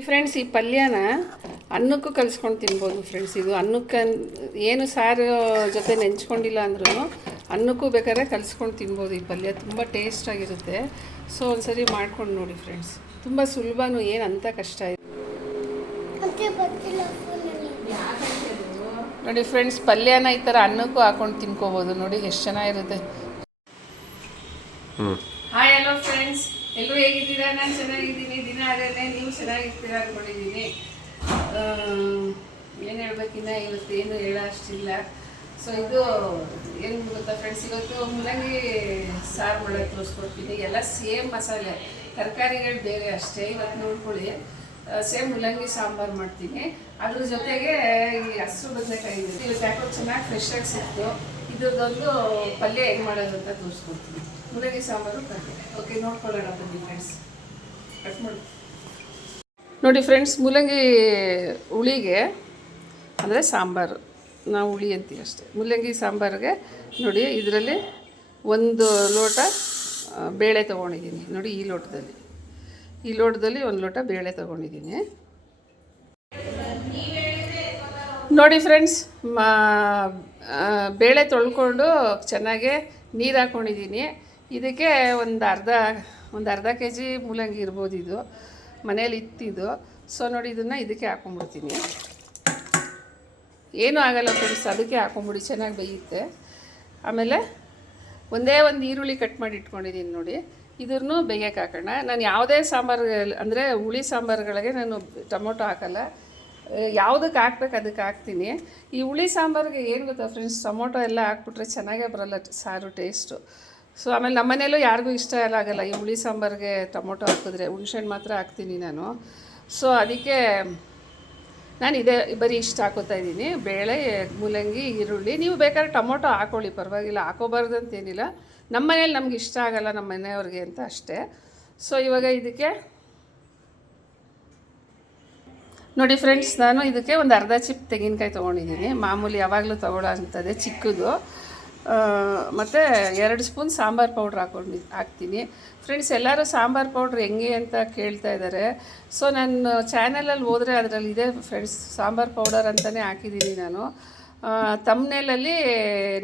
ಈ ಫ್ರೆಂಡ್ಸ್ ಈ ಪಲ್ಯನ ಅನ್ನಕ್ಕೂ ಕಲಿಸ್ಕೊಂಡು ತಿನ್ಬೋದು ಫ್ರೆಂಡ್ಸ್ ಇದು ಅನ್ನಕ್ಕೆ ಏನು ಸಾರು ಜೊತೆ ನೆಂಚ್ಕೊಂಡಿಲ್ಲ ಅಂದ್ರೂ ಅನ್ನಕ್ಕೂ ಬೇಕಾದ್ರೆ ಕಲಿಸ್ಕೊಂಡು ತಿನ್ಬೋದು ಈ ಪಲ್ಯ. ತುಂಬ ಟೇಸ್ಟಾಗಿರುತ್ತೆ ಸೊ ಒಂದ್ಸರಿ ಮಾಡ್ಕೊಂಡು ನೋಡಿ ಫ್ರೆಂಡ್ಸ್ ತುಂಬ ಸುಲಭನೂ ಏನು ಅಂತ ಕಷ್ಟ ಇದೆ ನೋಡಿ ಫ್ರೆಂಡ್ಸ್ ಪಲ್ಯನ ಈ ಥರ ಅನ್ನಕ್ಕೂ ಹಾಕೊಂಡು ತಿನ್ಕೋಬೋದು. ನೋಡಿ ಎಷ್ಟು ಚೆನ್ನಾಗಿರುತ್ತೆ. ಹಾಯ್ ಹಲೋ ಫ್ರೆಂಡ್ಸ್ ಎಲ್ಲರೂ ಹೇಗಿದ್ದೀರಾ? ನಾನು ಚೆನ್ನಾಗಿದ್ದೀನಿ. ದಿನ ಆಗಲೇ ನೀವು ಚೆನ್ನಾಗಿರ್ತೀರ ಅಂದ್ಕೊಂಡಿದ್ದೀನಿ ಏನು ಹೇಳ್ಬೇಕಿನ್ನ ಇವತ್ತೇನು ಹೇಳೋ ಅಷ್ಟಿಲ್ಲ ಸೊ ಇದು ಏನು ಗೊತ್ತಾ ಫ್ರೆಂಡ್ಸ್ ಇವತ್ತು ಮೂಲಂಗಿ ಸಾರು ಮಾಡೋಕ್ಕೆ ತೋರಿಸ್ಕೊಡ್ತೀನಿ. ಎಲ್ಲ ಸೇಮ್ ಮಸಾಲೆ. ತರಕಾರಿಗಳು ಬೇರೆ ಅಷ್ಟೇ. ಇವತ್ತು ನೋಡ್ಕೊಳ್ಳಿ. ಸೇಮ್ ಮೂಲಂಗಿ ಸಾಂಬಾರು ಮಾಡ್ತೀನಿ. ಅದ್ರ ಜೊತೆಗೆ ಈ ಹಸಿರು ಬದನೆಕಾಯಿ ಇವತ್ತು ಯಾಕೋ ಚೆನ್ನಾಗಿ ಫ್ರೆಶ್ ಆಗಿ ಸಿಕ್ತು. ಇದ್ರದ್ದೊಂದು ಪಲ್ಯ ಹೆಂಗೆ ಮಾಡೋದು ಅಂತ ತೋರಿಸ್ಕೊಡ್ತೀನಿ. ಸಾಂಬಾರು ಓಕೆ ನೋಡ್ಕೊಳ್ಳೋಣ ಬನ್ನಿ ಫ್ರೆಂಡ್ಸ್ ಕಟ್ ಮಾಡಿ. ನೋಡಿ ಫ್ರೆಂಡ್ಸ್ ಮೂಲಂಗಿ ಹುಳಿಗೆ ಅಂದರೆ ಸಾಂಬಾರು. ನಾವು ಹುಳಿ ಅಂತೀವಿ ಅಷ್ಟೇ. ಮೂಲಂಗಿ ಸಾಂಬಾರಿಗೆ ನೋಡಿ ಇದರಲ್ಲಿ ಒಂದು ಲೋಟ ಬೇಳೆ ತೊಗೊಂಡಿದ್ದೀನಿ. ನೋಡಿ ಈ ಲೋಟದಲ್ಲಿ. ಈ ಲೋಟದಲ್ಲಿ ಒಂದು ಲೋಟ ಬೇಳೆ ತೊಗೊಂಡಿದ್ದೀನಿ. ನೋಡಿ ಫ್ರೆಂಡ್ಸ್ ಮಾ ಬೇಳೆ ತೊಳ್ಕೊಂಡು ಚೆನ್ನಾಗೆ ನೀರು ಹಾಕ್ಕೊಂಡಿದ್ದೀನಿ ಇದಕ್ಕೆ ಒಂದು ಅರ್ಧ ಒಂದು ಅರ್ಧ ಕೆ ಜಿ ಮೂಲಂಗಿ ಇರ್ಬೋದು ಇದು. ಮನೇಲಿ ಇತ್ತಿದ್ದು ಸೊ ನೋಡಿ ಇದನ್ನು ಇದಕ್ಕೆ ಹಾಕ್ಕೊಂಬಿಡ್ತೀನಿ ಏನೂ ಆಗಲ್ಲ ಫ್ರೆಂಡ್ಸ್ ಅದಕ್ಕೆ ಹಾಕೊಂಬಿಡಿ ಚೆನ್ನಾಗಿ ಬೇಯುತ್ತೆ. ಆಮೇಲೆ ಒಂದೇ ಒಂದು ಈರುಳ್ಳಿ ಕಟ್ ಮಾಡಿ ಇಟ್ಕೊಂಡಿದ್ದೀನಿ ನೋಡಿ. ಇದನ್ನು ಬೇಯಕ್ಕೆ ಹಾಕೋಣ. ನಾನು ಯಾವುದೇ ಸಾಂಬಾರು, ಅಂದರೆ ಹುಳಿ ಸಾಂಬಾರುಗಳಿಗೆ ನಾನು ಟೊಮೊಟೊ ಹಾಕಲ್ಲ. ಯಾವುದಕ್ಕೆ ಹಾಕ್ಬೇಕು ಅದಕ್ಕೆ ಹಾಕ್ತೀನಿ. ಈ ಹುಳಿ ಸಾಂಬಾರಿಗೆ ಏನು ಗೊತ್ತಾ ಫ್ರೆಂಡ್ಸ್ ಟೊಮೊಟೊ ಎಲ್ಲ ಹಾಕ್ಬಿಟ್ರೆ ಚೆನ್ನಾಗೇ ಬರಲ್ಲ ಸಾರು ಟೇಸ್ಟು ಸೊ ಆಮೇಲೆ ಮನೆಯಲ್ಲೂ ಯಾರಿಗೂ ಇಷ್ಟ ಎಲ್ಲ ಆಗಲ್ಲ. ಈ ಹುಳಿ ಸಾಂಬಾರಿಗೆ ಟೊಮೊಟೊ ಹಾಕಿದ್ರೆ ಹುಣ್ಸೆಹಣ್ಣು ಮಾತ್ರ ಹಾಕ್ತೀನಿ ನಾನು. ಸೊ ಅದಕ್ಕೆ ನಾನು ಇದೇ ಬರೀ ಇಷ್ಟ ಹಾಕೋತಾ ಇದ್ದೀನಿ. ಬೇಳೆ, ಮೂಲಂಗಿ, ಈರುಳ್ಳಿ. ನೀವು ಬೇಕಾದ್ರೆ ಟೊಮೊಟೊ ಹಾಕೊಳ್ಳಿ, ಪರವಾಗಿಲ್ಲ. ಹಾಕೋಬಾರ್ದು ಅಂತೇನಿಲ್ಲ ನಮ್ಮ ಮನೇಲಿ ನಮ್ಗೆ ಇಷ್ಟ ಆಗಲ್ಲ ನಮ್ಮ ಮನೆಯವ್ರಿಗೆ ಅಂತ ಅಷ್ಟೇ. ಸೊ ಇವಾಗ ಇದಕ್ಕೆ ನೋಡಿ ಫ್ರೆಂಡ್ಸ್ ನಾನು ಇದಕ್ಕೆ ಒಂದು ಅರ್ಧ ಚಿಪ್ ತೆಂಗಿನಕಾಯಿ ತೊಗೊಂಡಿದ್ದೀನಿ. ಮಾಮೂಲಿ ಯಾವಾಗಲೂ ತೊಗೊಳ್ಳೋ ಅಂಥದ್ದೇ ಚಿಕ್ಕದು. ಮತ್ತು ಎರಡು ಸ್ಪೂನ್ ಸಾಂಬಾರು ಪೌಡ್ರ್ ಹಾಕೊಂಡು, ಹಾಕ್ತೀನಿ. ಫ್ರೆಂಡ್ಸ್ ಎಲ್ಲರೂ ಸಾಂಬಾರು ಪೌಡ್ರ್ ಹೆಂಗೆ ಅಂತ ಕೇಳ್ತಾ ಇದ್ದಾರೆ ಸೊ ನನ್ನ ಚಾನಲಲ್ಲಿ ಹೋದರೆ ಅದರಲ್ಲಿ ಇದೆ ಫ್ರೆಂಡ್ಸ್ ಸಾಂಬಾರು ಪೌಡರ್ ಅಂತಲೇ ಹಾಕಿದ್ದೀನಿ ನಾನು. ತಮ್ಮನೇಲಲ್ಲಿ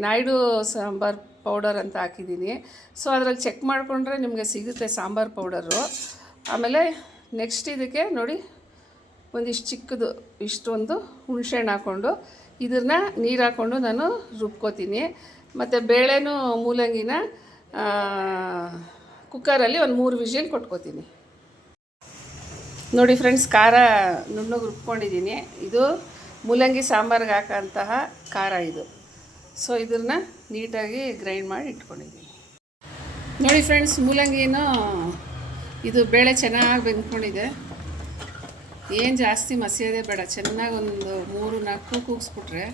ನಾಯ್ಡು ಸಾಂಬಾರು ಪೌಡರ್ ಅಂತ ಹಾಕಿದ್ದೀನಿ. ಸೊ ಅದರಲ್ಲಿ ಚೆಕ್ ಮಾಡಿಕೊಂಡ್ರೆ ನಿಮಗೆ ಸಿಗುತ್ತೆ ಸಾಂಬಾರು ಪೌಡರು. ಆಮೇಲೆ ನೆಕ್ಸ್ಟ್ ಇದಕ್ಕೆ ನೋಡಿ, ಒಂದಿಷ್ಟು ಚಿಕ್ಕದು, ಇಷ್ಟೊಂದು ಹುಣಸೆಹಣ್ಣು ಹಾಕ್ಕೊಂಡು ಇದನ್ನ ನೀರು ಹಾಕ್ಕೊಂಡು ನಾನು ರುಬ್ಕೋತೀನಿ. ಮತ್ತು ಬೇಳೆನೂ ಮೂಲಂಗಿನ ಕುಕ್ಕರಲ್ಲಿ ಒಂದು ಮೂರು ವಿಷಲ್ ಕೊಟ್ಕೋತೀನಿ. ನೋಡಿ ಫ್ರೆಂಡ್ಸ್ ಖಾರ ನುಣ್ಣಗೆ ರುಬ್ಕೊಂಡಿದ್ದೀನಿ ಇದು ಮೂಲಂಗಿ ಸಾಂಬಾರಿಗೆ ಹಾಕೋಂತಹ ಖಾರ ಇದು. ಸೊ ಇದನ್ನ ನೀಟಾಗಿ ಗ್ರೈಂಡ್ ಮಾಡಿ ಇಟ್ಕೊಂಡಿದ್ದೀನಿ ನೋಡಿ ಫ್ರೆಂಡ್ಸ್ ಮೂಲಂಗಿನೂ ಇದು ಬೇಳೆ ಚೆನ್ನಾಗಿ ಬೆಂದ್ಕೊಂಡಿದೆ. ಏನು ಜಾಸ್ತಿ ಮಸಿಯೋದೇ ಬೇಡ. ಚೆನ್ನಾಗಿ ಒಂದು ಮೂರು ನಾಲ್ಕು ಕೂಗಿಸ್ಬಿಟ್ರೆ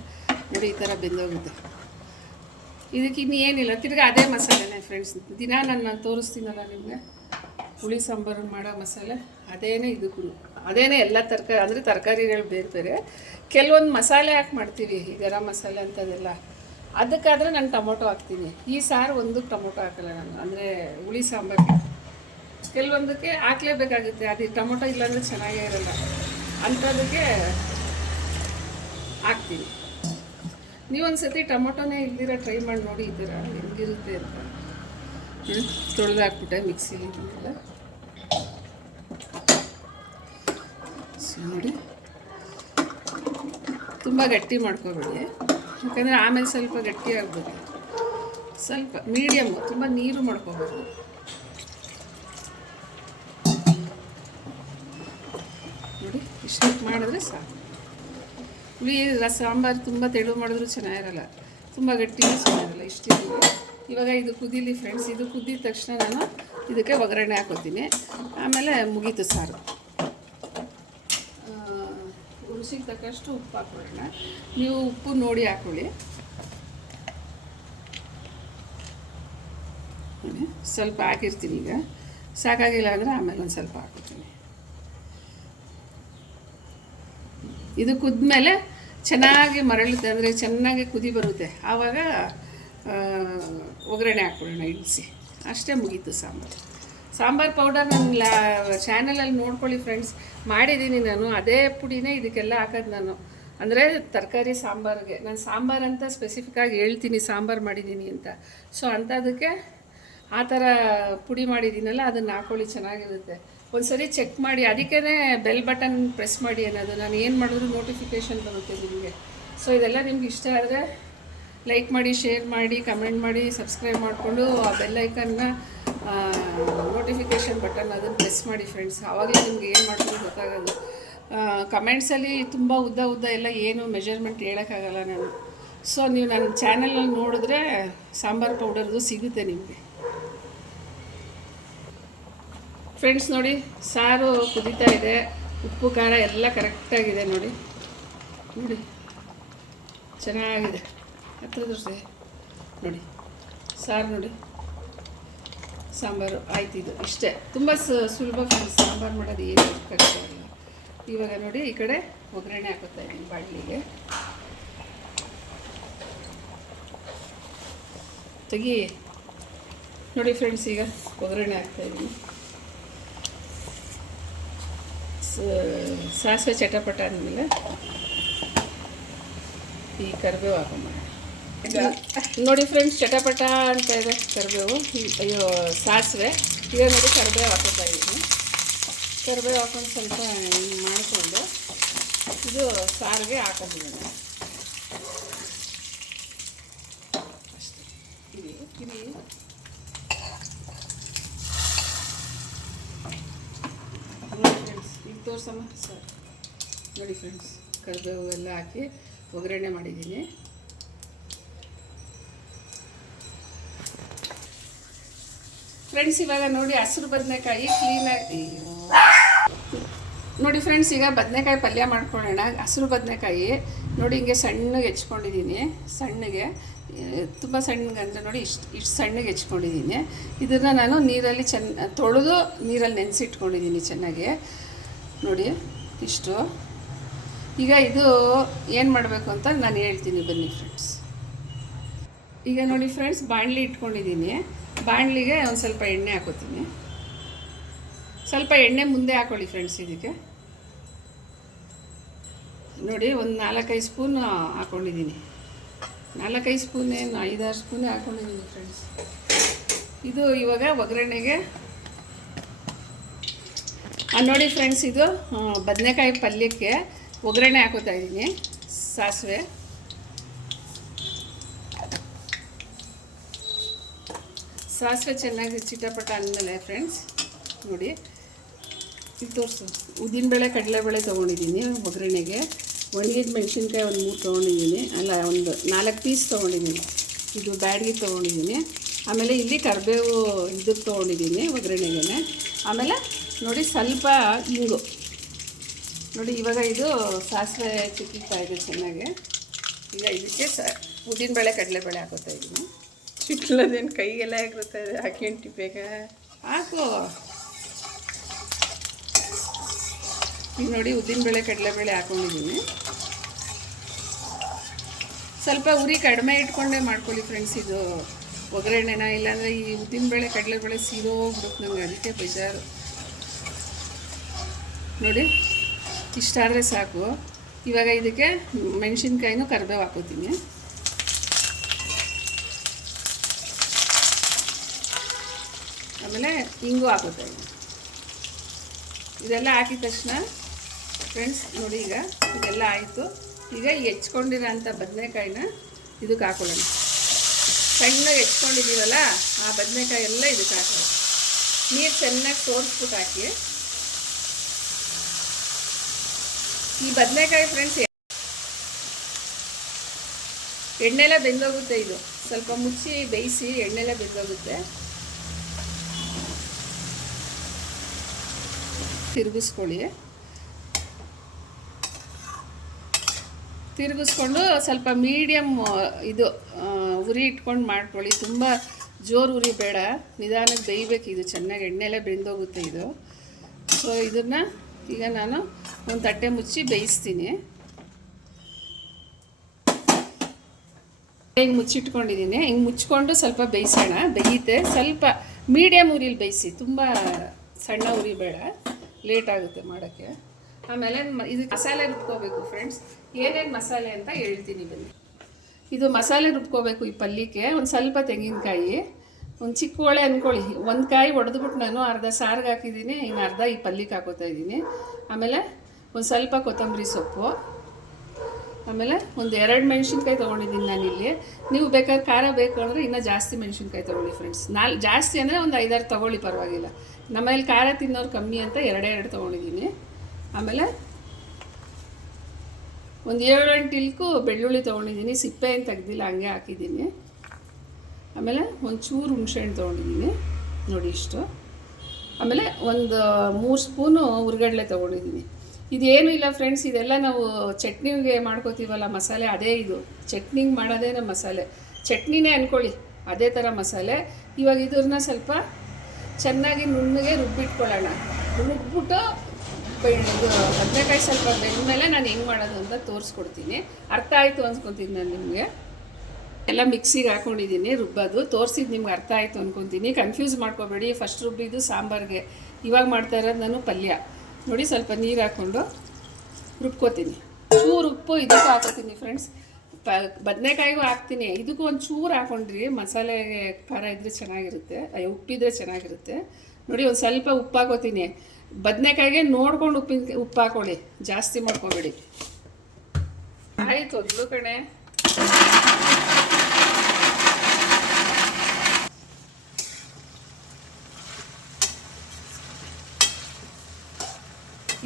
ನೋಡಿ ಈ ಥರ ಬೆಂದೋಗುತ್ತೆ. ಇದಕ್ಕೆ ಇನ್ನು ಏನಿಲ್ಲ. ತಿರ್ಗಿ ಅದೇ ಮಸಾಲೆನೇ ಫ್ರೆಂಡ್ಸ್ ದಿನ ನಾನು ತೋರಿಸ್ತೀನಲ್ಲ ನಿಮಗೆ? ಹುಳಿ ಸಾಂಬಾರು ಮಾಡೋ ಮಸಾಲೆ. ಅದೇನೇ ಇದಕ್ಕೂ ಅದೇನೇ ಎಲ್ಲ ತರಕಾರಿ ಅಂದರೆ ತರಕಾರಿಗಳು ಬೇರೆ ಬೇರೆ. ಕೆಲವೊಂದು ಮಸಾಲೆ ಹಾಕಿ ಮಾಡ್ತೀವಿ, ಈ ಗರಂ ಮಸಾಲೆ ಅಂಥದ್ದೆಲ್ಲ ಅದಕ್ಕಾದರೆ ನಾನು ಟೊಮೊಟೊ ಹಾಕ್ತೀನಿ. ಈ ಸಾರು ಒಂದಕ್ಕೆ ಟೊಮೊಟೊ ಹಾಕಲ್ಲ ನಾನು. ಅಂದರೆ ಹುಳಿ ಸಾಂಬಾರು. ಕೆಲವೊಂದಕ್ಕೆ ಹಾಕ್ಲೇಬೇಕಾಗುತ್ತೆ. ಅದು ಟೊಮೊಟೊ ಇಲ್ಲಾಂದರೆ ಚೆನ್ನಾಗೇ ಇರಲ್ಲ. ಅಂಥದಕ್ಕೆ ಹಾಕ್ತೀನಿ. ನೀವೊಂದು ಸತಿ ಟೊಮೊಟೊನೇ ಇಲ್ದಿರ ಟ್ರೈ ಮಾಡಿ ನೋಡಿ ಥರ ಹೆಂಗಿರುತ್ತೆ ಅಂತ. ತೊಳೆದು ಹಾಕ್ಬಿಟ್ಟೆ ಮಿಕ್ಸಿಲಿ ಇದೆಲ್ಲ ನೋಡಿ. ತುಂಬ ಗಟ್ಟಿ ಮಾಡ್ಕೋಬೇಡಿ ಯಾಕಂದರೆ ಆಮೇಲೆ ಸ್ವಲ್ಪ ಗಟ್ಟಿ ಆಗ್ಬೋದು ಸ್ವಲ್ಪ ಮೀಡಿಯಮ್ಮು ತುಂಬ ನೀರು ಮಾಡ್ಕೋಬೇಕು ನೋಡಿ ಇಷ್ಟು ಮಾಡಿದ್ರೆ ಸಾಕು. ಹುಳಿ ಸಾಂಬಾರು ತುಂಬ ತೆಳು ಮಾಡಿದ್ರು ಚೆನ್ನಾಗಿರಲ್ಲ. ತುಂಬ ಗಟ್ಟಿನೂ ಚೆನ್ನಾಗಿರಲ್ಲ ಇಷ್ಟಿದ್ದು ಇವಾಗ ಇದು ಕುದೀಲಿ ಫ್ರೆಂಡ್ಸ್ ಇದು ಕುದ್ದಿದ ತಕ್ಷಣ ನಾನು ಇದಕ್ಕೆ ಒಗ್ಗರಣೆ ಹಾಕೋತೀನಿ ಆಮೇಲೆ ಮುಗೀತು ಸಾರು. ರುಚಿಗೆ ತಕ್ಕಷ್ಟು ಉಪ್ಪು ಹಾಕೊಳ್ಳೋಣ. ನೀವು ಉಪ್ಪು ನೋಡಿ ಹಾಕೊಳ್ಳಿ. ಸ್ವಲ್ಪ ಹಾಕಿರ್ತೀನಿ ಈಗ. ಸಾಕಾಗಿಲ್ಲ ಅಂದರೆ ಆಮೇಲೆ ಒಂದು ಸ್ವಲ್ಪ ಹಾಕೋತೀನಿ ಇದು ಕುದ್ಮೇಲೆ ಚೆನ್ನಾಗಿ ಮರಳುತ್ತೆ ಅಂದರೆ ಚೆನ್ನಾಗಿ ಕುದಿ ಬರುತ್ತೆ. ಆವಾಗ ಒಗ್ಗರಣೆ ಹಾಕ್ಬಿಡೋಣ ಇಳಿಸಿ. ಅಷ್ಟೇ ಮುಗೀತು ಸಾಂಬಾರು. ಸಾಂಬಾರು ಪೌಡರ್ ನನ್ನ ಚಾನಲಲ್ಲಿ ನೋಡ್ಕೊಳ್ಳಿ ಫ್ರೆಂಡ್ಸ್ ಮಾಡಿದ್ದೀನಿ ನಾನು, ಅದೇ ಪುಡಿನೇ ಇದಕ್ಕೆಲ್ಲ ಹಾಕೋದು ನಾನು. ಅಂದರೆ ತರಕಾರಿ ಸಾಂಬಾರಿಗೆ. ನಾನು ಸಾಂಬಾರು ಅಂತ ಸ್ಪೆಸಿಫಿಕ್ಕಾಗಿ ಹೇಳ್ತೀನಿ, ಸಾಂಬಾರು ಮಾಡಿದ್ದೀನಿ ಅಂತ. ಸೊ ಅಂಥದಕ್ಕೆ ಆ ಥರ ಪುಡಿ ಮಾಡಿದ್ದೀನಲ್ಲ, ಅದನ್ನು ಹಾಕೊಳ್ಳಿ ಚೆನ್ನಾಗಿರುತ್ತೆ. ಒಂದ್ಸರಿ ಚೆಕ್ ಮಾಡಿ ಅದಕ್ಕೇ ಬೆಲ್ ಬಟನ್ ಪ್ರೆಸ್ ಮಾಡಿ ಅನ್ನೋದು. ನಾನು ಏನು ಮಾಡಿದ್ರು ನೋಟಿಫಿಕೇಷನ್ ಬರುತ್ತೆ ನಿಮಗೆ. ಸೊ ಇದೆಲ್ಲ ನಿಮ್ಗೆ ಇಷ್ಟ ಆದರೆ ಲೈಕ್ ಮಾಡಿ ಶೇರ್ ಮಾಡಿ ಕಮೆಂಟ್ ಮಾಡಿ ಸಬ್ಸ್ಕ್ರೈಬ್ ಮಾಡಿಕೊಂಡು ಆ ಬೆಲ್ ಐಕನ್ನ ನೋಟಿಫಿಕೇಷನ್ ಬಟನ್ ಅದನ್ನು ಪ್ರೆಸ್ ಮಾಡಿ ಫ್ರೆಂಡ್ಸ್ ಆವಾಗಲೇ ನಿಮ್ಗೆ ಏನು ಮಾಡ್ಕೊಂಡು ಗೊತ್ತಾಗೋದು ಕಮೆಂಟ್ಸಲ್ಲಿ ತುಂಬ ಉದ್ದ ಉದ್ದ ಎಲ್ಲ ಏನು ಮೆಜರ್ಮೆಂಟ್ ಹೇಳೋಕ್ಕಾಗಲ್ಲ ನಾನು. ಸೊ ನೀವು ನನ್ನ ಚಾನಲಲ್ಲಿ ನೋಡಿದ್ರೆ ಸಾಂಬಾರು ಪೌಡರ್ದು ಸಿಗುತ್ತೆ ನಿಮಗೆ. ಫ್ರೆಂಡ್ಸ್ ನೋಡಿ, ಸಾರು ಕುದೀತಾ ಇದೆ, ಉಪ್ಪು, ಖಾರ ಎಲ್ಲ ಕರೆಕ್ಟಾಗಿದೆ ನೋಡಿ. ನೋಡಿ, ಚೆನ್ನಾಗಿದೆ. ಹತ್ರ ದೋಸೆ ನೋಡಿ, ಸಾರು ನೋಡಿ. ಸಾಂಬಾರು ಆಯ್ತು ಇದು. ಇಷ್ಟೇ. ತುಂಬ ಸುಲಭ ಫ್ರೆಂಡ್ಸ್ ಸಾಂಬಾರು ಮಾಡೋದು ಏನು ಕಷ್ಟ ಇವಾಗ ನೋಡಿ, ಈ ಕಡೆ ಒಗ್ಗರಣೆ ಹಾಕೋತಾ ಇದ್ದೀನಿ ಬಾಣಲಿಗೆ. ತೆಗಿ. ನೋಡಿ ಫ್ರೆಂಡ್ಸ್ ಈಗ ಒಗ್ಗರಣೆ ಹಾಕ್ತಾ ಇದ್ದೀನಿ ಸ- ಸಾಸಿವೆ ಚಟಪಟ ಆದಮೇಲೆ ಈ ಕರಿಬೇವು ಹಾಕೊಂಬ ನೋಡಿ ಫ್ರೆಂಡ್ಸ್ ಚಟಪಟ ಅಂತ ಇದೆ, ಕರಿಬೇವು. ಅಯ್ಯೋ, ಸಾಸಿವೆ. ಈಗ ನೋಡಿ ಕರಿಬೇವು ಹಾಕೋತಾ ಇದ್ದೀನಿ ಕರಿಬೇವು ಹಾಕೊಂಡು ಸ್ವಲ್ಪ ಮಾಡ್ಕೊಂಡು ಇದು ಸಾರಿಗೆ ಹಾಕೊಂಡಿದ್ದೀನಿ ಅಷ್ಟೇ ಕಿರಿ ಕಿರಿ ನೋಡಿ ಫ್ರೆಂಡ್ಸ್ ಈಗ ತೋರ್ಸಮ್ಮ. ಸರ್. ನೋಡಿ ಫ್ರೆಂಡ್ಸ್ ಕರಿಬೇವು ಎಲ್ಲ ಹಾಕಿ ಒಗ್ಗರಣೆ ಮಾಡಿದ್ದೀನಿ. ಫ್ರೆಂಡ್ಸ್ ಇವಾಗ ನೋಡಿ ಹಸಿರು ಬದನೆಕಾಯಿ ಕ್ಲೀನಾಗಿ ನೋಡಿ ಫ್ರೆಂಡ್ಸ್ ಈಗ ಬದನೆಕಾಯಿ ಪಲ್ಯ ಮಾಡ್ಕೊಳ್ಳೋಣ. ಹಸಿರು ಬದನೆಕಾಯಿ ನೋಡಿ ಹಿಂಗೆ ಸಣ್ಣಗೆ ಹೆಚ್ಕೊಂಡಿದ್ದೀನಿ. ಸಣ್ಣಗೆ ತುಂಬ ಸಣ್ಣಗೆ ಅಂದರೆ ನೋಡಿ ಇಷ್ಟು ಇಷ್ಟು ಸಣ್ಣಗೆ ಹೆಚ್ಕೊಂಡಿದ್ದೀನಿ. ಇದನ್ನು ನಾನು ನೀರಲ್ಲಿ ಚೆನ್ನ ತೊಳೆದು ನೀರಲ್ಲಿ ನೆನೆಸಿಟ್ಕೊಂಡಿದ್ದೀನಿ ಚೆನ್ನಾಗಿ. ನೋಡಿ, ಇಷ್ಟು. ಈಗ ಇದು ಏನು ಮಾಡಬೇಕು ಅಂತ ನಾನು ಹೇಳ್ತೀನಿ ಬನ್ನಿ ಫ್ರೆಂಡ್ಸ್ ಈಗ ನೋಡಿ ಫ್ರೆಂಡ್ಸ್ ಬಾಣಲಿ ಇಟ್ಕೊಂಡಿದ್ದೀನಿ. ಬಾಣಲಿಗೆ ಒಂದು ಸ್ವಲ್ಪ ಎಣ್ಣೆ ಹಾಕೋತೀನಿ. ಸ್ವಲ್ಪ ಎಣ್ಣೆ ಮುಂದೆ ಹಾಕೊಳ್ಳಿ ಫ್ರೆಂಡ್ಸ್ ಇದಕ್ಕೆ. ನೋಡಿ, ಒಂದು ನಾಲ್ಕೈದು ಸ್ಪೂನ್ ಹಾಕ್ಕೊಂಡಿದ್ದೀನಿ ನಾಲ್ಕೈದು ಸ್ಪೂನ್ ಐದಾರು ಸ್ಪೂನೇ ಹಾಕ್ಕೊಂಡಿದ್ದೀನಿ ಫ್ರೆಂಡ್ಸ್ ಇದು ಇವಾಗ ಒಗ್ಗರಣೆಗೆ ನೋಡಿ ಫ್ರೆಂಡ್ಸ್ ಇದು ಬದನೆಕಾಯಿ ಪಲ್ಯಕ್ಕೆ ಒಗ್ಗರಣೆ ಹಾಕೋತಾ ಇದ್ದೀನಿ, ಸಾಸಿವೆ. ಸಾಸಿವೆ ಚೆನ್ನಾಗಿ ಚಿಟಪಟ ಅಂದಮೇಲೆ ಫ್ರೆಂಡ್ಸ್ ನೋಡಿ, ಇದು ತೋರಿಸು. ಉದ್ದಿನಬೇಳೆ ಕಡಲೆಬೇಳೆ ತೊಗೊಂಡಿದ್ದೀನಿ ಒಗ್ಗರಣೆಗೆ. ಒಣಗಿದ ಮೆಣಸಿನ್ಕಾಯಿ ಒಂದು ಮೂರು ತೊಗೊಂಡಿದ್ದೀನಿ. ಅಲ್ಲ, ಒಂದು ನಾಲ್ಕು ಪೀಸ್ ತೊಗೊಂಡಿದ್ದೀನಿ. ಇದು ಬ್ಯಾಡ್ಗೆ ತೊಗೊಂಡಿದ್ದೀನಿ. ಆಮೇಲೆ ಇಲ್ಲಿ ಕರಿಬೇವು ಇದಕ್ಕೆ ತೊಗೊಂಡಿದ್ದೀನಿ ಒಗ್ಗರಣೆಗೆ ಆಮೇಲೆ ನೋಡಿ ಸ್ವಲ್ಪ ಇಂಗು ನೋಡಿ ಇವಾಗ ಇದು ಸಾಸಿವೆ ಚಿಕ್ಕಿತಾ ಇದೆ ಚೆನ್ನಾಗಿ. ಈಗ ಇದಕ್ಕೆ ಸ ಉದ್ದಿನಬೇಳೆ ಕಡಲೆಬೇಳೆ ಹಾಕೋತಾ ಇದ್ದೀನಿ ಚಿಟ್ಲದೇನು ಕೈಗೆಲ್ಲ ಆಗಿರುತ್ತೆ ಹಾಕಿ ಬೇಗ ಹಾಕು. ಈಗ ನೋಡಿ ಉದ್ದಿನಬೇಳೆ ಕಡಲೆಬೇಳೆ ಹಾಕೊಂಡಿದ್ದೀನಿ ಸ್ವಲ್ಪ ಉರಿ ಕಡಿಮೆ ಇಟ್ಕೊಂಡೇ ಮಾಡ್ಕೊಳ್ಳಿ ಫ್ರೆಂಡ್ಸ್ ಇದು ಒಗ್ಗರಣೆನ. ಇಲ್ಲಾಂದರೆ ಈ ಉದ್ದಿನಬೇಳೆ ಕಡಲೆಬೇಳೆ ಸೀದೋ ಬಿಡುತ್ತೆ ನಂಗೆ ಅದಕ್ಕೆ ಬೇಜಾರು. ನೋಡಿ ಇಷ್ಟಾದರೆ ಸಾಕು. ಇವಾಗ ಇದಕ್ಕೆ ಮೆಣಸಿನ್ಕಾಯಿನೂ ಕರ್ಬೇವು ಹಾಕೋತೀನಿ. ಆಮೇಲೆ ಹಿಂಗು ಹಾಕೋತಾ ಇದ್ದೀನಿ. ಇದೆಲ್ಲ ಹಾಕಿದ ತಕ್ಷಣ ಫ್ರೆಂಡ್ಸ್ ನೋಡಿ ಈಗ, ಇದೆಲ್ಲ ಆಯಿತು. ಈಗ ಹೆಚ್ಕೊಂಡಿರೋ ಹೆಚ್ಕೊಂಡಿರೋಂಥ ಬದನೆಕಾಯಿನ ಇದಕ್ಕೆ ಹಾಕೊಳ್ಳೋಣ. ಸಣ್ಣಗೆ ಹೆಚ್ಕೊಂಡಿದ್ದೀವಲ್ಲ, ಆ ಬದನೆಕಾಯಿ ಎಲ್ಲ ಇದಕ್ಕೆ ಹಾಕೋಣ ನೀರು ಚೆನ್ನಾಗಿ ತೋರಿಸ್ಬಿಟ್ಟು ಹಾಕಿ. ಈ ಬದನೆಕಾಯಿ ಫ್ರೆಂಡ್ಸ್ ಎಣ್ಣೆಲ್ಲ ಬೆಂದೋಗುತ್ತೆ ಇದು. ಸ್ವಲ್ಪ ಮುಚ್ಚಿ ಬೇಯಿಸಿ ಎಣ್ಣೆಲ್ಲ ಬೆಂದೋಗುತ್ತೆ. ತಿರುಗಿಸ್ಕೊಳ್ಳಿ. ತಿರುಗಿಸ್ಕೊಂಡು ಸ್ವಲ್ಪ ಮೀಡಿಯಮ್ ಇದು ಉರಿ ಇಟ್ಕೊಂಡು ಮಾಡ್ಕೊಳ್ಳಿ. ತುಂಬ ಜೋರು ಉರಿ ಬೇಡ. ನಿಧಾನಕ್ಕೆ ಬೇಯಬೇಕು ಇದು. ಚೆನ್ನಾಗಿ ಎಣ್ಣೆಲ್ಲ ಬೆಂದೋಗುತ್ತೆ ಇದು. ಸೊ ಇದನ್ನು ಈಗ ನಾನು ಒಂದು ತಟ್ಟೆ ಮುಚ್ಚಿ ಬೇಯಿಸ್ತೀನಿ. ಹಿಂಗೆ ಮುಚ್ಚಿಟ್ಕೊಂಡಿದ್ದೀನಿ? ಹಿಂಗೆ ಮುಚ್ಕೊಂಡು ಸ್ವಲ್ಪ ಬೇಯಿಸೋಣ. ಬೇಯುತ್ತೆ ಸ್ವಲ್ಪ ಮೀಡಿಯಮ್ ಉರಿಲಿ ಬೇಯಿಸಿ. ತುಂಬ ಸಣ್ಣ ಉರಿ ಬೇಡ. ಲೇಟ್ ಆಗುತ್ತೆ ಮಾಡೋಕ್ಕೆ. ಆಮೇಲೆ ಇದು ಮಸಾಲೆ ರುಬ್ಕೋಬೇಕು ಫ್ರೆಂಡ್ಸ್ ಏನೇನು ಮಸಾಲೆ ಅಂತ ಹೇಳ್ತೀನಿ ಬನ್ನಿ. ಇದು ಮಸಾಲೆ ರುಬ್ಕೋಬೇಕು ಈ ಪಲ್ಯಕ್ಕೆ ಒಂದು ಸ್ವಲ್ಪ ತೆಂಗಿನಕಾಯಿ. ಒಂದು ಚಿಕ್ಕ ಹೋಳೆ ಅಂದ್ಕೊಳ್ಳಿ ಒಂದು ಕಾಯಿ ಒಡೆದ್ಬಿಟ್ಟು ನಾನು ಅರ್ಧ ಸಾರಿಗೆ ಹಾಕಿದ್ದೀನಿ ಇನ್ನು ಅರ್ಧ ಈ ಪಲ್ಲಿಗೆ ಹಾಕೋತಾ ಇದ್ದೀನಿ. ಆಮೇಲೆ ಒಂದು ಸ್ವಲ್ಪ ಕೊತ್ತಂಬರಿ ಸೊಪ್ಪು. ಆಮೇಲೆ ಒಂದು ಎರಡು ಮೆಣಸಿನ್ಕಾಯಿ ತೊಗೊಂಡಿದ್ದೀನಿ ನಾನಿಲ್ಲಿ ನೀವು ಬೇಕಾದ್ರೆ ಖಾರ ಬೇಕು ಅಂದರೆ ಇನ್ನೂ ಜಾಸ್ತಿ ಮೆಣಸಿನ್ಕಾಯಿ ತೊಗೊಳ್ಳಿ ಫ್ರೆಂಡ್ಸ್ ನಾಲ್, ಜಾಸ್ತಿ ಅಂದರೆ ಒಂದು ಐದಾರು ತೊಗೊಳ್ಳಿ ಪರವಾಗಿಲ್ಲ. ನಮ್ಮಲ್ಲಿ ಖಾರ ತಿನ್ನೋರು ಕಮ್ಮಿ ಅಂತ ಎರಡೇ ಎರಡು ತೊಗೊಂಡಿದ್ದೀನಿ. ಆಮೇಲೆ ಒಂದು ಏಳು ಎಂಟು ಇಲ್ಕು ಬೆಳ್ಳುಳ್ಳಿ ತೊಗೊಂಡಿದ್ದೀನಿ. ಸಿಪ್ಪೆ ಏನು ತೆಗ್ದಿಲ್ಲ, ಹಂಗೆ ಹಾಕಿದ್ದೀನಿ. ಆಮೇಲೆ ಒಂದು ಚೂರು ಹುಣ್ಸೆಹಣ್ಣು ತೊಗೊಂಡಿದ್ದೀನಿ. ನೋಡಿ ಇಷ್ಟು. ಆಮೇಲೆ ಒಂದು ಮೂರು ಸ್ಪೂನು ಹುರ್ಗಡ್ಲೆ ತೊಗೊಂಡಿದ್ದೀನಿ. ಇದೇನು ಇಲ್ಲ ಫ್ರೆಂಡ್ಸ್, ಇದೆಲ್ಲ ನಾವು ಚಟ್ನಿಗೆ ಮಾಡ್ಕೋತೀವಲ್ಲ ಮಸಾಲೆ, ಅದೇ ಇದು. ಚಟ್ನಿಗೆ ಮಾಡೋದೇ ನಮ್ಮ ಮಸಾಲೆ. ಚಟ್ನಿನೇ ಅಂದ್ಕೊಳ್ಳಿ ಅದೇ ಥರ ಮಸಾಲೆ. ಇವಾಗ ಇದನ್ನ ಸ್ವಲ್ಪ ಚೆನ್ನಾಗಿ ನುಣ್ಣಗೆ ರುಬ್ಬಿಟ್ಕೊಳ್ಳೋಣ. ರುಬ್ಬಿಟ್ಟು ಇದು ಬದನೆಕಾಯಿ ಸ್ವಲ್ಪ ಬೆಂದ ಮೇಲೆ ನಾನು ಹೆಂಗೆ ಮಾಡೋದು ಅಂತ ತೋರಿಸ್ಕೊಡ್ತೀನಿ. ಅರ್ಥ ಆಯಿತು ಅನ್ಸ್ಕೊತೀನಿ ನಾನು ನಿಮಗೆ. ಎಲ್ಲ ಮಿಕ್ಸಿಗೆ ಹಾಕೊಂಡಿದ್ದೀನಿ, ರುಬ್ಬೋದು. ತೋರಿಸಿದ್ದು ನಿಮ್ಗೆ ಅರ್ಥ ಆಯಿತು ಅನ್ಕೊತೀನಿ. ಕನ್ಫ್ಯೂಸ್ ಮಾಡ್ಕೋಬೇಡಿ. ಫಸ್ಟ್ ರುಬ್ಬಿದ್ದು ಸಾಂಬಾರಿಗೆ. ಇವಾಗ ಮಾಡ್ತಾ ಇರೋದು ನಾನು ಪಲ್ಯ. ನೋಡಿ ಸ್ವಲ್ಪ ನೀರು ಹಾಕ್ಕೊಂಡು ರುಬ್ಕೋತೀನಿ. ಚೂರು ಉಪ್ಪು ಇದಕ್ಕೂ ಹಾಕೋತೀನಿ ಫ್ರೆಂಡ್ಸ್ ಪ, ಬದನೆಕಾಯಿಗೂ ಹಾಕ್ತೀನಿ. ಇದಕ್ಕೂ ಒಂದು ಚೂರು ಹಾಕ್ಕೊಂಡ್ರಿ ಮಸಾಲೆಗೆ ಖಾರ ಇದ್ದರೆ ಚೆನ್ನಾಗಿರುತ್ತೆ. ಉಪ್ಪಿದ್ರೆ ಚೆನ್ನಾಗಿರುತ್ತೆ. ನೋಡಿ ಒಂದು ಸ್ವಲ್ಪ ಉಪ್ಪು ಹಾಕೋತೀನಿ. ಬದನೆಕಾಯಿಗೆ ನೋಡ್ಕೊಂಡು ಉಪ್ಪಿನ, ಉಪ್ಪು ಹಾಕೊಳ್ಳಿ. ಜಾಸ್ತಿ ಮಾಡ್ಕೋಬೇಡಿ. ಆಯಿತು ಒಂದು ಕಣೆ.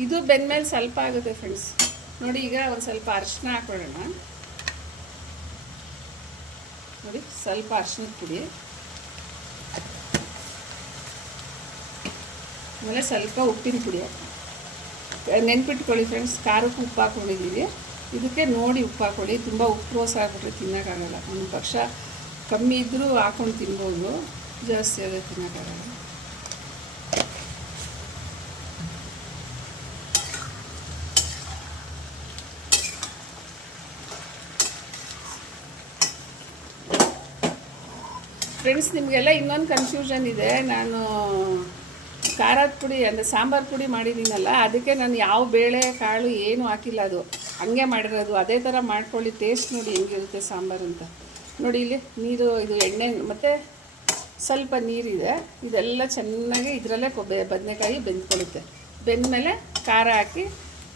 ಇದು ಬೆಂದ್ಮೇಲೆ ಸ್ವಲ್ಪ ಆಗುತ್ತೆ ಫ್ರೆಂಡ್ಸ್ ನೋಡಿ ಈಗ ಒಂದು ಸ್ವಲ್ಪ ಅರಿಶಿನ ಹಾಕೊಳ್ಳೋಣ ನೋಡಿ, ಸ್ವಲ್ಪ ಅರಿಶಿನದ ಪುಡಿ ಆಮೇಲೆ ಸ್ವಲ್ಪ ಉಪ್ಪಿನ ಪುಡಿ ನೆನ್ಪಿಟ್ಕೊಳ್ಳಿ ಫ್ರೆಂಡ್ಸ್ ಖಾರಕ್ಕೆ ಉಪ್ಪು ಹಾಕ್ಕೊಂಡಿದ್ದೀವಿ ಇದಕ್ಕೆ ನೋಡಿ ಉಪ್ಪು ಹಾಕೊಳ್ಳಿ ತುಂಬ ಉಪ್ಪು ರೋಸ ಹಾಕ್ಬಿಟ್ರೆ ತಿನ್ನೋಕ್ಕಾಗಲ್ಲ. ಒಂದು ಪಕ್ಷ ಕಮ್ಮಿ ಇದ್ದರೂ ಹಾಕೊಂಡು ತಿನ್ಬೋದು. ಜಾಸ್ತಿ ಆದರೆ ತಿನ್ನೋಕ್ಕಾಗಲ್ಲ. ಫ್ರೆಂಡ್ಸ್ ನಿಮಗೆಲ್ಲ ಇನ್ನೊಂದು ಕನ್ಫ್ಯೂಷನ್ ಇದೆ. ನಾನು ಖಾರದ ಪುಡಿ ಅಂದರೆ ಸಾಂಬಾರು ಪುಡಿ ಮಾಡಿದ್ದೀನಲ್ಲ ಅದಕ್ಕೆ ನಾನು ಯಾವ ಬೇಳೆ, ಕಾಳು ಏನು ಹಾಕಿಲ್ಲ ಅದು. ಹಂಗೆ ಮಾಡಿರೋದು. ಅದೇ ಥರ ಮಾಡ್ಕೊಳ್ಳಿ. ಟೇಸ್ಟ್ ನೋಡಿ ಹೆಂಗಿರುತ್ತೆ ಸಾಂಬಾರು ಅಂತ. ನೋಡಿ ಇಲ್ಲಿ ನೀರು, ಇದು ಎಣ್ಣೆ, ಮತ್ತು ಸ್ವಲ್ಪ ನೀರಿದೆ. ಇದೆಲ್ಲ ಚೆನ್ನಾಗಿ ಇದರಲ್ಲೇ ಕೊಬ್ಬೆ ಬದನೆಕಾಯಿ ಬೆಂದ್ಕೊಳ್ಳುತ್ತೆ. ಬೆಂದಮೇಲೆ ಖಾರ ಹಾಕಿ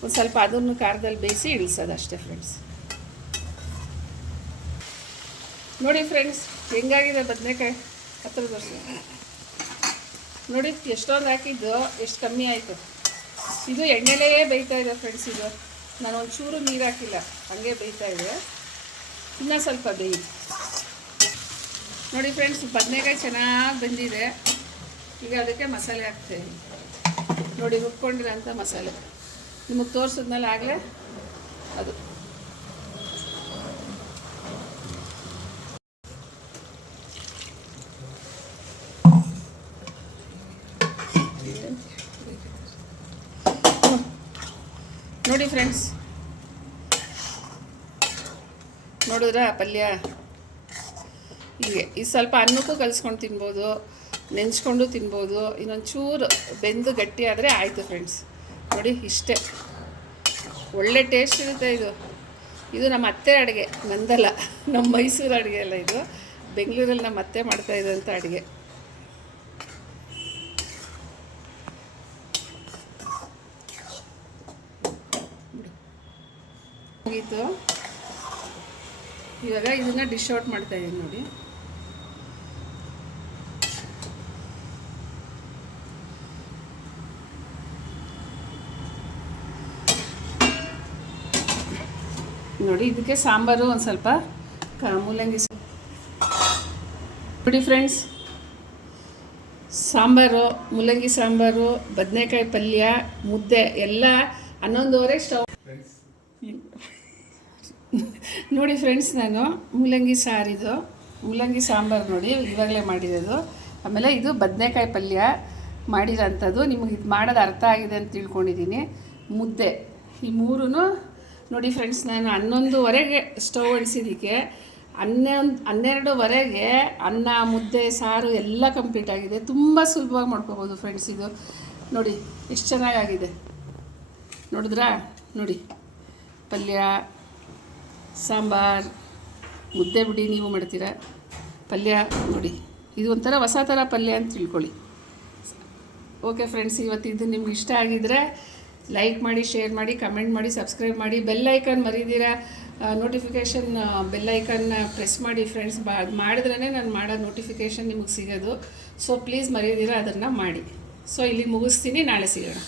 ಒಂದು ಸ್ವಲ್ಪ ಅದನ್ನು ಖಾರದಲ್ಲಿ ಬೇಯಿಸಿ ಇಳಿಸೋದು ಅಷ್ಟೇ ಫ್ರೆಂಡ್ಸ್ ನೋಡಿ ಫ್ರೆಂಡ್ಸ್ ಹೆಂಗಾಗಿದೆ ಬದನೆಕಾಯಿ? ಹತ್ರ ವರ್ಷ ನೋಡಿ, ಎಷ್ಟೊಂದು ಹಾಕಿದ್ದು, ಎಷ್ಟು ಕಮ್ಮಿ ಆಯಿತು. ಇದು ಎಣ್ಣೆಲೇ ಬೇಯ್ತಾ ಇದೆ ಫ್ರೆಂಡ್ಸ್ ಇದು. ನಾನು ಒಂಚೂರು ಚೂರು ನೀರು ಹಾಕಿಲ್ಲ, ಹಾಗೆ ಬೇಯ್ತಾ ಇದೆ. ಇನ್ನೂ ಸ್ವಲ್ಪ ಬೇಯಿ. ನೋಡಿ ಫ್ರೆಂಡ್ಸ್ ಬದನೆಕಾಯಿ ಚೆನ್ನಾಗಿ ಬಂದಿದೆ. ಈಗ ಅದಕ್ಕೆ ಮಸಾಲೆ ಹಾಕ್ತೇನೆ. ನೋಡಿ, ರುಬ್ಕೊಂಡಿರೋಂಥ ಮಸಾಲೆ. ನಿಮಗೆ ತೋರಿಸಿದ್ಮೇಲೆ ಆಗಲೇ ಅದು ನೋಡಿ ಫ್ರೆಂಡ್ಸ್ ನೋಡಿದ್ರಾ ಪಲ್ಯ? ಹೀಗೆ. ಇದು ಸ್ವಲ್ಪ ಅನ್ನಕ್ಕೂ ಕಲಿಸ್ಕೊಂಡು ತಿನ್ಬೋದು ನೆಂಚ್ಕೊಂಡು ತಿನ್ಬೋದು ಇನ್ನೊಂದು ಚೂರು ಬೆಂದು ಗಟ್ಟಿ ಆದರೆ ಆಯಿತು ಫ್ರೆಂಡ್ಸ್ ನೋಡಿ, ಇಷ್ಟೇ. ಒಳ್ಳೆ ಟೇಸ್ಟ್ ಇರುತ್ತೆ ಇದು. ಇದು ನಮ್ಮ ಅತ್ತೆ ಅಡುಗೆ, ನಂದಲ್ಲ. ನಮ್ಮ ಮೈಸೂರು ಅಡುಗೆ ಅಲ್ಲ ಇದು. ಬೆಂಗಳೂರಲ್ಲಿ ನಮ್ಮ ಅತ್ತೆ ಮಾಡ್ತಾ ಇದ್ದಂಥ ಅಡುಗೆ. ಮುಗೀತು. ಇವಾಗ ಇದನ್ನ ಡಿಶ್ ಔಟ್ ಮಾಡ್ತಾ ಇದ್ದೀನಿ ನೋಡಿ. ನೋಡಿ ಇದಕ್ಕೆ ಸಾಂಬಾರು ಒಂದು ಸ್ವಲ್ಪ ಮೂಲಂಗಿ ನೋಡಿ ಫ್ರೆಂಡ್ಸ್ ಸಾಂಬಾರು ಮೂಲಂಗಿ ಸಾಂಬಾರು ಬದನೆಕಾಯಿ ಪಲ್ಯ ಮುದ್ದೆ ಎಲ್ಲ ಹನ್ನೊಂದುವರೆ ಸ್ಟವ್ ನೋಡಿ ಫ್ರೆಂಡ್ಸ್ ನಾನು ಮೂಲಂಗಿ ಸಾರಿದು, ಮೂಲಂಗಿ ಸಾಂಬಾರು ನೋಡಿ ಇವಾಗಲೇ ಮಾಡಿರೋದು. ಆಮೇಲೆ ಇದು ಬದನೆಕಾಯಿ ಪಲ್ಯ ಮಾಡಿರೋಂಥದ್ದು. ನಿಮಗೆ ಇದು ಮಾಡೋದು ಅರ್ಥ ಆಗಿದೆ ಅಂತ ತಿಳ್ಕೊಂಡಿದ್ದೀನಿ. ಮುದ್ದೆ. ಈ ಮೂರೂ ನೋಡಿ ಫ್ರೆಂಡ್ಸ್ ನಾನು ಹನ್ನೊಂದುವರೆಗೆ ಸ್ಟವ್ ಅಳಿಸಿದ್ದಕ್ಕೆ ಹನ್ನೊಂದು ಹನ್ನೆರಡುವರೆಗೆ ಅನ್ನ, ಮುದ್ದೆ, ಸಾರು ಎಲ್ಲ ಕಂಪ್ಲೀಟ್ ಆಗಿದೆ. ತುಂಬ ಸುಲಭವಾಗಿ ಮಾಡ್ಕೋಬೋದು ಫ್ರೆಂಡ್ಸ್ ಇದು. ನೋಡಿ, ಎಷ್ಟು ಚೆನ್ನಾಗಾಗಿದೆ. ನೋಡಿದ್ರಾ? ನೋಡಿ, ಪಲ್ಯ ಸಾಂಬಾರ್, ಮುದ್ದೆ ಬಿಡಿ ನೀವು ಮಾಡ್ತೀರಾ? ಪಲ್ಯ ನೋಡಿ. ಇದು ಒಂಥರ ಹೊಸ ಥರ ಪಲ್ಯ ಅಂತ ತಿಳ್ಕೊಳ್ಳಿ. ಓಕೆ ಫ್ರೆಂಡ್ಸ್ ಇವತ್ತು ಇದು ನಿಮ್ಗೆ ಇಷ್ಟ ಆಗಿದ್ರೆ ಲೈಕ್ ಮಾಡಿ ಶೇರ್ ಮಾಡಿ ಕಮೆಂಟ್ ಮಾಡಿ ಸಬ್ಸ್ಕ್ರೈಬ್ ಮಾಡಿ ಬೆಲ್ ಐಕನ್ ಮರಿದಿರ. ನೋಟಿಫಿಕೇಷನ್ ಬೆಲ್ ಐಕನ್ನ ಪ್ರೆಸ್ ಮಾಡಿ ಫ್ರೆಂಡ್ಸ್ ಬಾ ಮಾಡಿದ್ರೇ ನಾನು ಮಾಡೋ ನೋಟಿಫಿಕೇಷನ್ ನಿಮಗೆ ಸಿಗೋದು. ಸೊ ಪ್ಲೀಸ್ ಮರಿದಿರ ಅದನ್ನು ಮಾಡಿ. ಸೊ ಇಲ್ಲಿ ಮುಗಿಸ್ತೀನಿ, ನಾಳೆ ಸಿಗೋಣ.